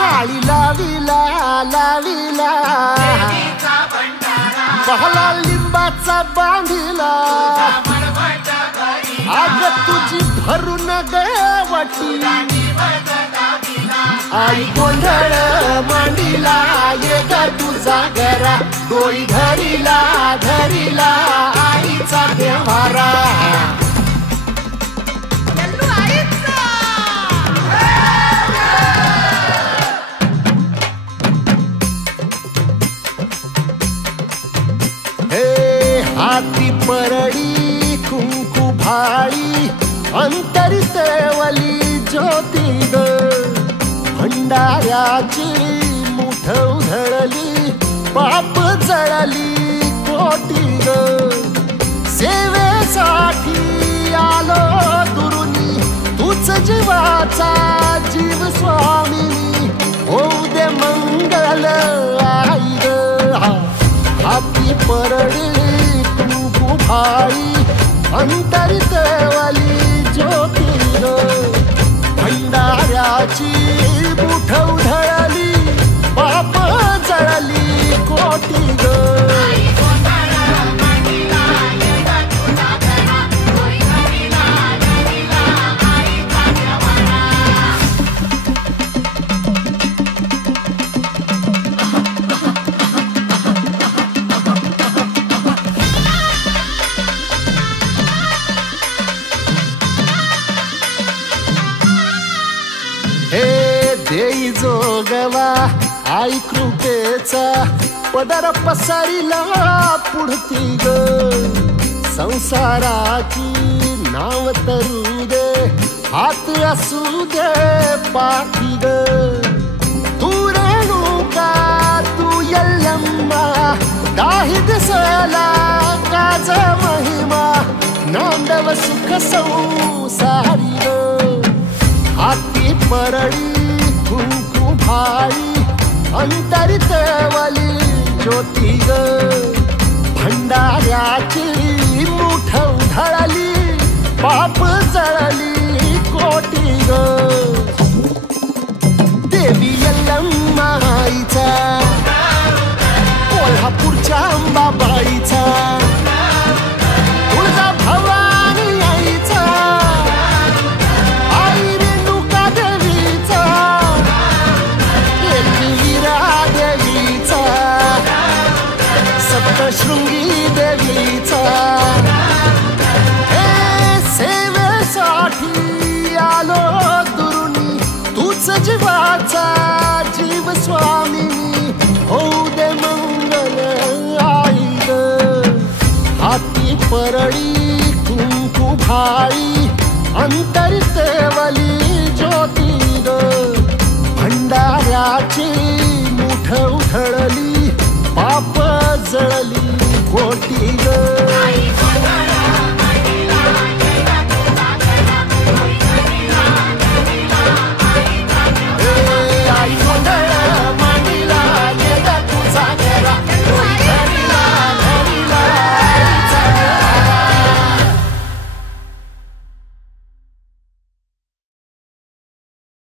आळी लाविला लाविला पहला लिंबाचा बांधिला आग तुझी भरून गवटी आई गोंधळ मांडीला ये ग तुझा घरा डोळी धरीला धरीला आईचा देवारा हाती परडी कुंकू भाळी अंतरितवली ज्योती ग भंडाऱ्याची मुठ उधळली पाप जळली कोटी ग सेवेसाठी आलो दुरुनी तूच जीवाचा जीव स्वामिनी होऊ दे मंगल आई ग हाती परडी भाई अंतरितवली ज्योती ग भंडाऱ्याची मुठ उधळली पाप जळली कोटी ग देई जोगवा आई कृपेचा पदर पसरिला पुढती ग संसाराची नाव तरू दे हात असू दे पाठी ग तू रेणुका तू यल्लम्मा दाही दिसला काज महिमा नांदव सुख संसारी ग हाती परडी कुंकू भाई अंतरितवली ज्योती ग भंडाऱ्याची मुठ उधळली पाप जळली कोटी ग देवी यल्लम्मा आईचा कोल्हापूरच्या अंबाबाईचा तुळजा भवानी आईचा सप्तशृंगी देवीचा हे सेवेसाठी आलो दुरुनी तूच जीवाचा जीव स्वामिनी होऊ दे मंगल आई ग हाती परडी कुंकू भाई